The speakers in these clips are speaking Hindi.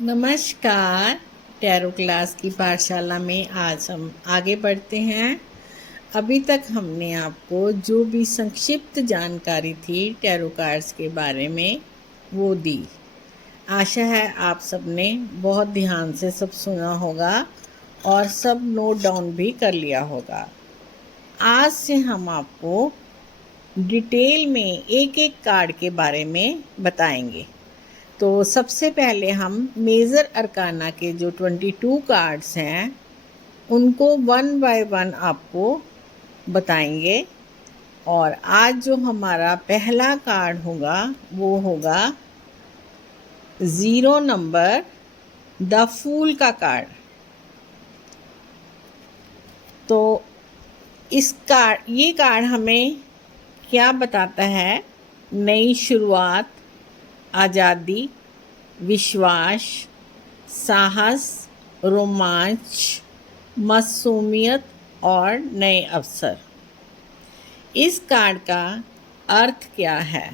नमस्कार। टैरो क्लास की पाठशाला में आज हम आगे बढ़ते हैं। अभी तक हमने आपको जो भी संक्षिप्त जानकारी थी टैरो कार्ड्स के बारे में वो दी। आशा है आप सबने बहुत ध्यान से सब सुना होगा और सब नोट डाउन भी कर लिया होगा। आज से हम आपको डिटेल में एक एक कार्ड के बारे में बताएंगे। तो सबसे पहले हम मेजर अरकाना के जो 22 कार्ड्स हैं उनको वन बाय वन आपको बताएंगे। और आज जो हमारा पहला कार्ड होगा वो होगा 0 नंबर, द फूल का कार्ड। तो ये कार्ड हमें क्या बताता है? नई शुरुआत, आज़ादी, विश्वास, साहस, रोमांच, मासूमियत और नए अवसर। इस कार्ड का अर्थ क्या है?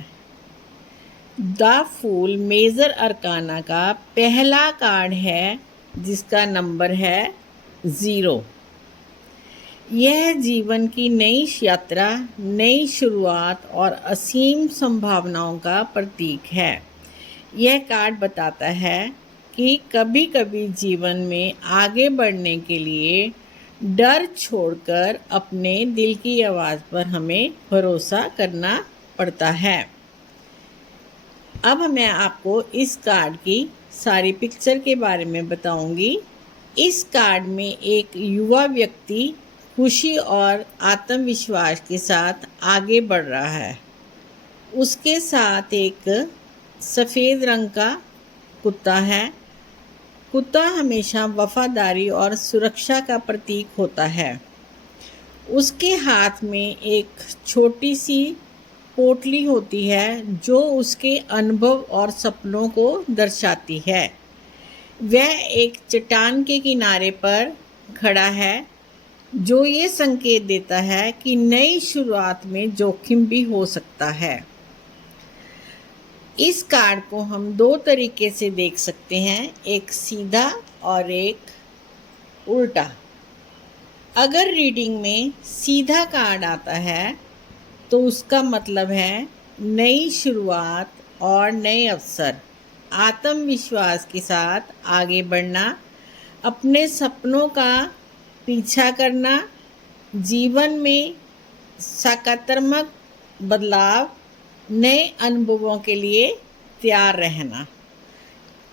द फूल मेजर अरकाना का पहला कार्ड है जिसका नंबर है 0। यह जीवन की नई यात्रा, नई शुरुआत और असीम संभावनाओं का प्रतीक है। यह कार्ड बताता है कि कभी कभी जीवन में आगे बढ़ने के लिए डर छोड़कर अपने दिल की आवाज़ पर हमें भरोसा करना पड़ता है। अब मैं आपको इस कार्ड की सारी पिक्चर के बारे में बताऊंगी। इस कार्ड में एक युवा व्यक्ति खुशी और आत्मविश्वास के साथ आगे बढ़ रहा है। उसके साथ एक सफ़ेद रंग का कुत्ता है। कुत्ता हमेशा वफादारी और सुरक्षा का प्रतीक होता है। उसके हाथ में एक छोटी सी पोटली होती है जो उसके अनुभव और सपनों को दर्शाती है। वह एक चट्टान के किनारे पर खड़ा है जो ये संकेत देता है कि नई शुरुआत में जोखिम भी हो सकता है। इस कार्ड को हम 2 तरीके से देख सकते हैं, एक सीधा और एक उल्टा। अगर रीडिंग में सीधा कार्ड आता है तो उसका मतलब है नई शुरुआत और नए अवसर, आत्मविश्वास के साथ आगे बढ़ना, अपने सपनों का पीछा करना, जीवन में सकारात्मक बदलाव, नए अनुभवों के लिए तैयार रहना।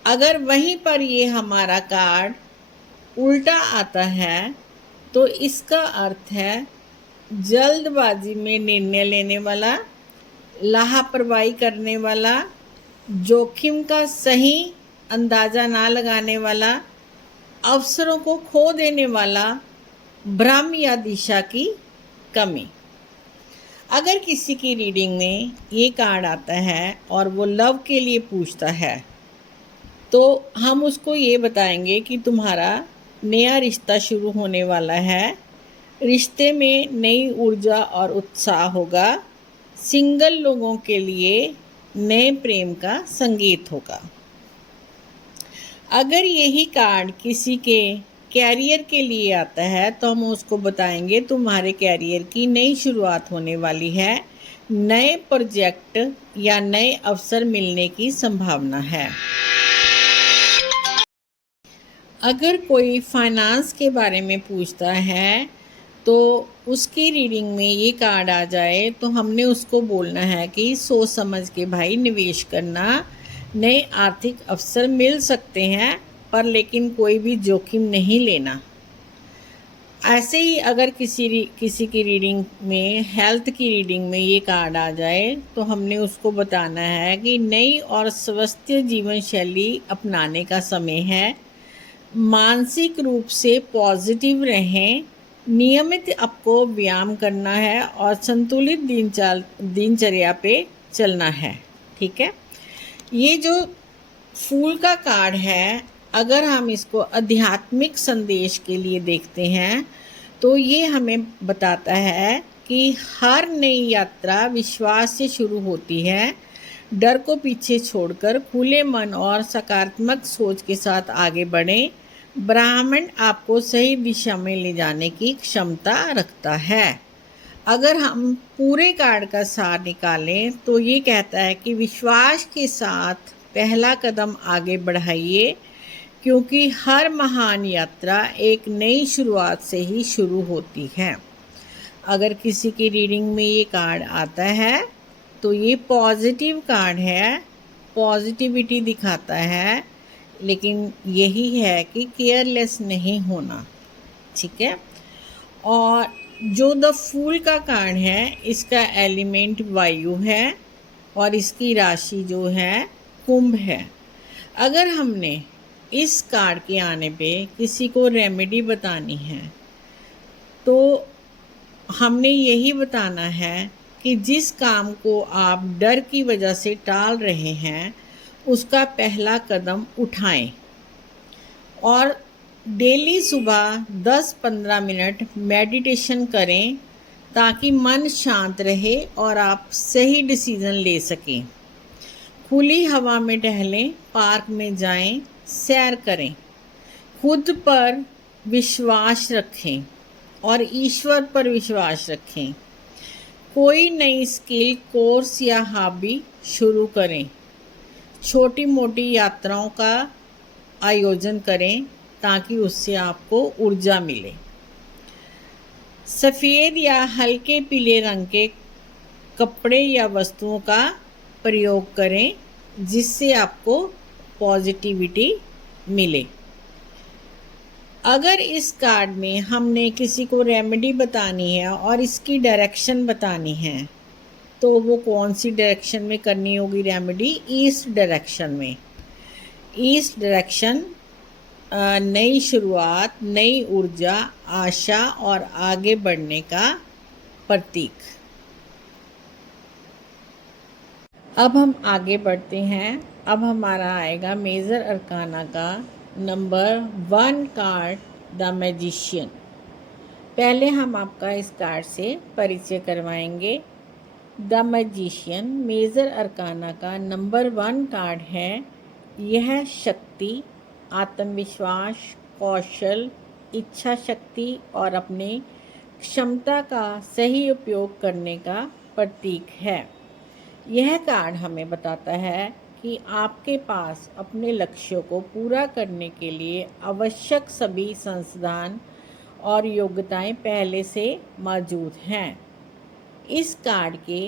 अगर वहीं पर ये हमारा कार्ड उल्टा आता है तो इसका अर्थ है जल्दबाजी में निर्णय लेने वाला, लापरवाही करने वाला, जोखिम का सही अंदाज़ा ना लगाने वाला, अवसरों को खो देने वाला, भ्रम या दिशा की कमी। अगर किसी की रीडिंग में ये कार्ड आता है और वो लव के लिए पूछता है तो हम उसको ये बताएंगे कि तुम्हारा नया रिश्ता शुरू होने वाला है। रिश्ते में नई ऊर्जा और उत्साह होगा। सिंगल लोगों के लिए नए प्रेम का संगीत होगा। अगर यही कार्ड किसी के कैरियर के लिए आता है तो हम उसको बताएंगे तुम्हारे कैरियर की नई शुरुआत होने वाली है, नए प्रोजेक्ट या नए अवसर मिलने की संभावना है। अगर कोई फाइनेंस के बारे में पूछता है तो उसकी रीडिंग में ये कार्ड आ जाए तो हमने उसको बोलना है कि सोच समझ के भाई निवेश करना, नए आर्थिक अवसर मिल सकते हैं पर लेकिन कोई भी जोखिम नहीं लेना। ऐसे ही अगर किसी की रीडिंग में, हेल्थ की रीडिंग में ये कार्ड आ जाए तो हमने उसको बताना है कि नई और स्वस्थ जीवन शैली अपनाने का समय है। मानसिक रूप से पॉजिटिव रहें, नियमित आपको व्यायाम करना है और संतुलित दिनचर्या पे चलना है। ठीक है। ये जो फूल का कार्ड है, अगर हम इसको आध्यात्मिक संदेश के लिए देखते हैं तो ये हमें बताता है कि हर नई यात्रा विश्वास से शुरू होती है। डर को पीछे छोड़कर खुले मन और सकारात्मक सोच के साथ आगे बढ़ें। ब्राह्मण आपको सही दिशा में ले जाने की क्षमता रखता है। अगर हम पूरे कार्ड का सार निकालें तो ये कहता है कि विश्वास के साथ पहला कदम आगे बढ़ाइए, क्योंकि हर महान यात्रा एक नई शुरुआत से ही शुरू होती है। अगर किसी की रीडिंग में ये कार्ड आता है तो ये पॉजिटिव कार्ड है, पॉजिटिविटी दिखाता है, लेकिन यही है कि केयरलेस नहीं होना, ठीक है। और जो द फूल का कार्ड है, इसका एलिमेंट वायु है और इसकी राशि जो है कुंभ है। अगर हमने इस कार्ड के आने पे किसी को रेमेडी बतानी है तो हमने यही बताना है कि जिस काम को आप डर की वजह से टाल रहे हैं उसका पहला कदम उठाएं और डेली सुबह 10-15 मिनट मेडिटेशन करें ताकि मन शांत रहे और आप सही डिसीजन ले सकें। खुली हवा में टहलें, पार्क में जाएं, सैर करें, खुद पर विश्वास रखें और ईश्वर पर विश्वास रखें। कोई नई स्किल, कोर्स या हॉबी शुरू करें। छोटी मोटी यात्राओं का आयोजन करें ताकि उससे आपको ऊर्जा मिले। सफ़ेद या हल्के पीले रंग के कपड़े या वस्तुओं का प्रयोग करें जिससे आपको पॉजिटिविटी मिले। अगर इस कार्ड में हमने किसी को रेमेडी बतानी है और इसकी डायरेक्शन बतानी है तो वो कौन सी डायरेक्शन में करनी होगी रेमेडी? ईस्ट डायरेक्शन में। ईस्ट डायरेक्शन नई शुरुआत, नई ऊर्जा, आशा और आगे बढ़ने का प्रतीक। अब हम आगे बढ़ते हैं। अब हमारा आएगा मेजर अरकाना का नंबर 1 कार्ड, द मैजिशियन। पहले हम आपका इस कार्ड से परिचय करवाएंगे। द मैजिशियन मेजर अरकाना का नंबर 1 कार्ड है। यह शक्ति, आत्मविश्वास, कौशल, इच्छा शक्ति और अपने क्षमता का सही उपयोग करने का प्रतीक है। यह कार्ड हमें बताता है कि आपके पास अपने लक्ष्यों को पूरा करने के लिए आवश्यक सभी संसाधन और योग्यताएं पहले से मौजूद हैं। इस कार्ड के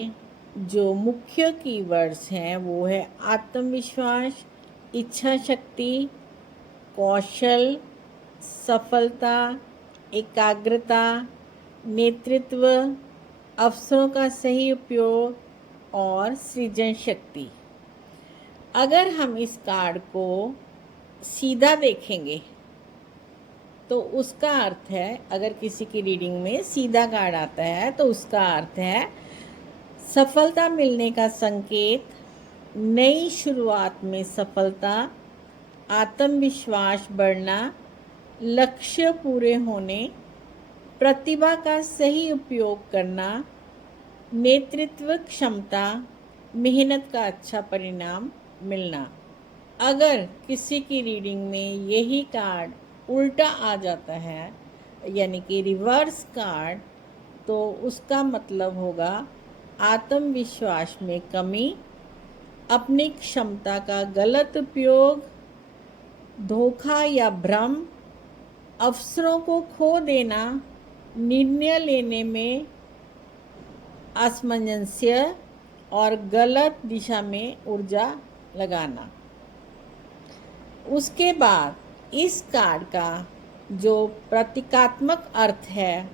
जो मुख्य कीवर्ड्स हैं वो है आत्मविश्वास, इच्छा शक्ति, कौशल, सफलता, एकाग्रता, नेतृत्व, अवसरों का सही उपयोग और सृजन शक्ति। अगर हम इस कार्ड को सीधा देखेंगे तो उसका अर्थ है, अगर किसी की रीडिंग में सीधा कार्ड आता है तो उसका अर्थ है सफलता मिलने का संकेत, नई शुरुआत में सफलता, आत्मविश्वास बढ़ना, लक्ष्य पूरे होने, प्रतिभा का सही उपयोग करना, नेतृत्व क्षमता, मेहनत का अच्छा परिणाम मिलना। अगर किसी की रीडिंग में यही कार्ड उल्टा आ जाता है यानी कि रिवर्स कार्ड, तो उसका मतलब होगा आत्मविश्वास में कमी, अपनी क्षमता का गलत उपयोग, धोखा या भ्रम, अवसरों को खो देना, निर्णय लेने में असमंजस्य और गलत दिशा में ऊर्जा लगाना। उसके बाद इस कार्ड का जो प्रतीकात्मक अर्थ है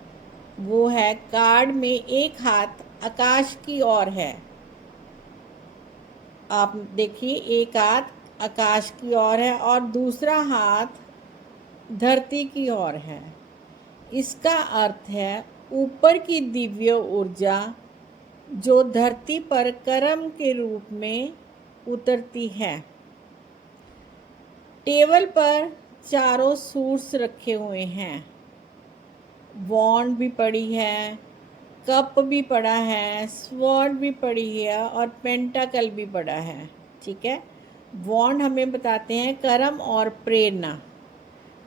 वो है, कार्ड में एक हाथ आकाश की ओर है। आप देखिए, एक हाथ आकाश की ओर है और दूसरा हाथ धरती की ओर है। इसका अर्थ है ऊपर की दिव्य ऊर्जा जो धरती पर कर्म के रूप में उतरती है। टेबल पर चारों सूट्स रखे हुए हैं, वॉन्ड भी पड़ी है, कप भी पढ़ा है, स्वॉर्ड भी पढ़ी है और पेंटाकल भी पढ़ा है। ठीक है। वॉन्ड हमें बताते हैं कर्म और प्रेरणा,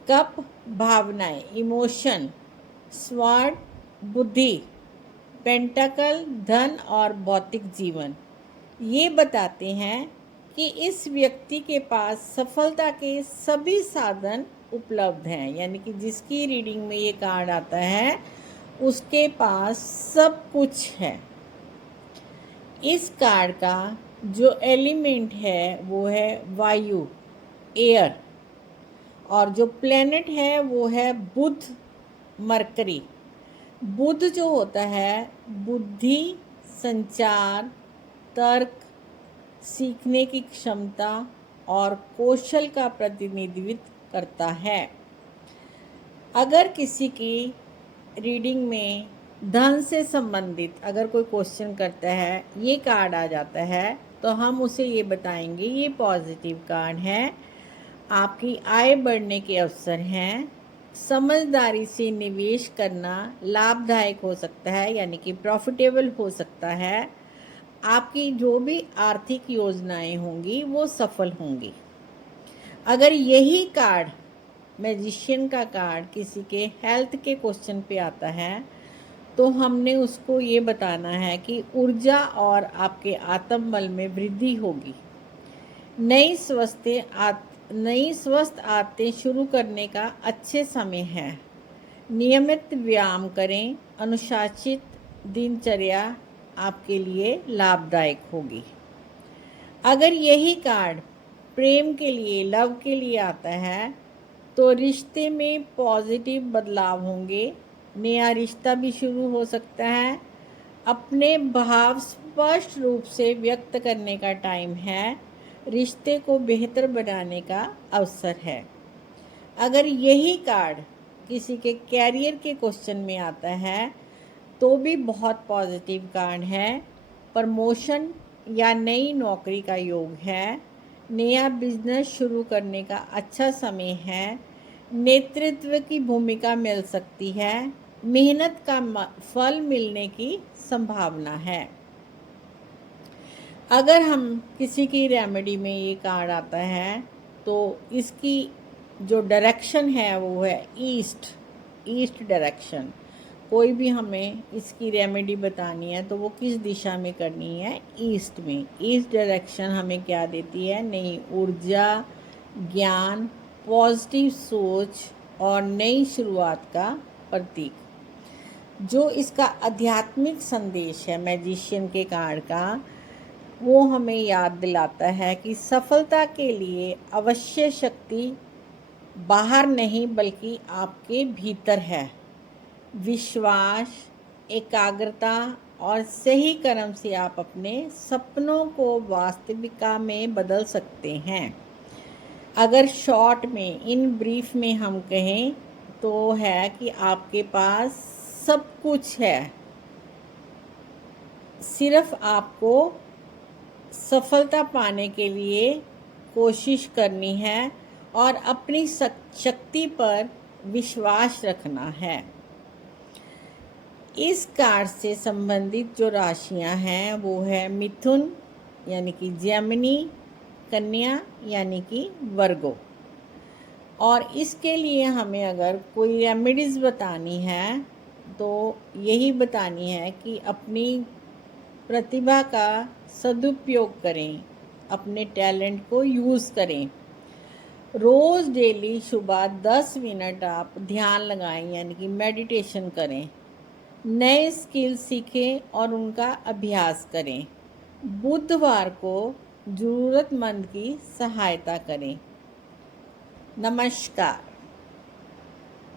कप भावनाएं, इमोशन, स्वॉर्ड बुद्धि, पेंटाकल धन और भौतिक जीवन। ये बताते हैं कि इस व्यक्ति के पास सफलता के सभी साधन उपलब्ध हैं, यानी कि जिसकी रीडिंग में ये कार्ड आता है उसके पास सब कुछ है। इस कार्ड का जो एलिमेंट है वो है वायु, एयर, और जो प्लेनेट है वो है बुध, मरकरी। बुध जो होता है बुद्धि, संचार, तर्क, सीखने की क्षमता और कौशल का प्रतिनिधित्व करता है। अगर किसी की रीडिंग में धन से संबंधित अगर कोई क्वेश्चन करता है, ये कार्ड आ जाता है, तो हम उसे ये बताएंगे ये पॉजिटिव कार्ड है, आपकी आय बढ़ने के अवसर हैं, समझदारी से निवेश करना लाभदायक हो सकता है, यानी कि प्रॉफिटेबल हो सकता है, आपकी जो भी आर्थिक योजनाएं होंगी वो सफल होंगी। अगर यही कार्ड, मैजिशियन का कार्ड, किसी के हेल्थ के क्वेश्चन पे आता है तो हमने उसको ये बताना है कि ऊर्जा और आपके आत्मबल में वृद्धि होगी, नई स्वस्थ आदतें शुरू करने का अच्छे समय है, नियमित व्यायाम करें, अनुशासित दिनचर्या आपके लिए लाभदायक होगी। अगर यही कार्ड प्रेम के लिए, लव के लिए आता है तो रिश्ते में पॉजिटिव बदलाव होंगे, नया रिश्ता भी शुरू हो सकता है, अपने भाव स्पष्ट रूप से व्यक्त करने का टाइम है, रिश्ते को बेहतर बनाने का अवसर है। अगर यही कार्ड किसी के कैरियर के क्वेश्चन में आता है तो भी बहुत पॉजिटिव कार्ड है, प्रमोशन या नई नौकरी का योग है, नया बिजनेस शुरू करने का अच्छा समय है, नेतृत्व की भूमिका मिल सकती है, मेहनत का फल मिलने की संभावना है। अगर हम किसी की रेमेडी में ये कार्ड आता है तो इसकी जो डायरेक्शन है वो है ईस्ट डायरेक्शन। कोई भी हमें इसकी रेमेडी बतानी है तो वो किस दिशा में करनी है, ईस्ट में। ईस्ट डायरेक्शन हमें क्या देती है, नई ऊर्जा, ज्ञान, पॉजिटिव सोच और नई शुरुआत का प्रतीक। जो इसका आध्यात्मिक संदेश है मैजिशियन के कार्ड का, वो हमें याद दिलाता है कि सफलता के लिए अवश्य शक्ति बाहर नहीं बल्कि आपके भीतर है। विश्वास, एकाग्रता और सही कर्म से आप अपने सपनों को वास्तविकता में बदल सकते हैं। अगर शॉर्ट में, इन ब्रीफ में हम कहें तो है कि आपके पास सब कुछ है, सिर्फ आपको सफलता पाने के लिए कोशिश करनी है और अपनी शक्ति पर विश्वास रखना है। इस कार्ड से संबंधित जो राशियां हैं वो है मिथुन यानी कि जेमिनी, कन्या यानी कि वर्गो। और इसके लिए हमें अगर कोई रेमेडीज़ बतानी है तो यही बतानी है कि अपनी प्रतिभा का सदुपयोग करें, अपने टैलेंट को यूज़ करें। रोज़ डेली सुबह 10 मिनट आप ध्यान लगाएं यानी कि मेडिटेशन करें, नए स्किल सीखें और उनका अभ्यास करें। बुधवार को ज़रूरतमंद की सहायता करें। नमस्कार।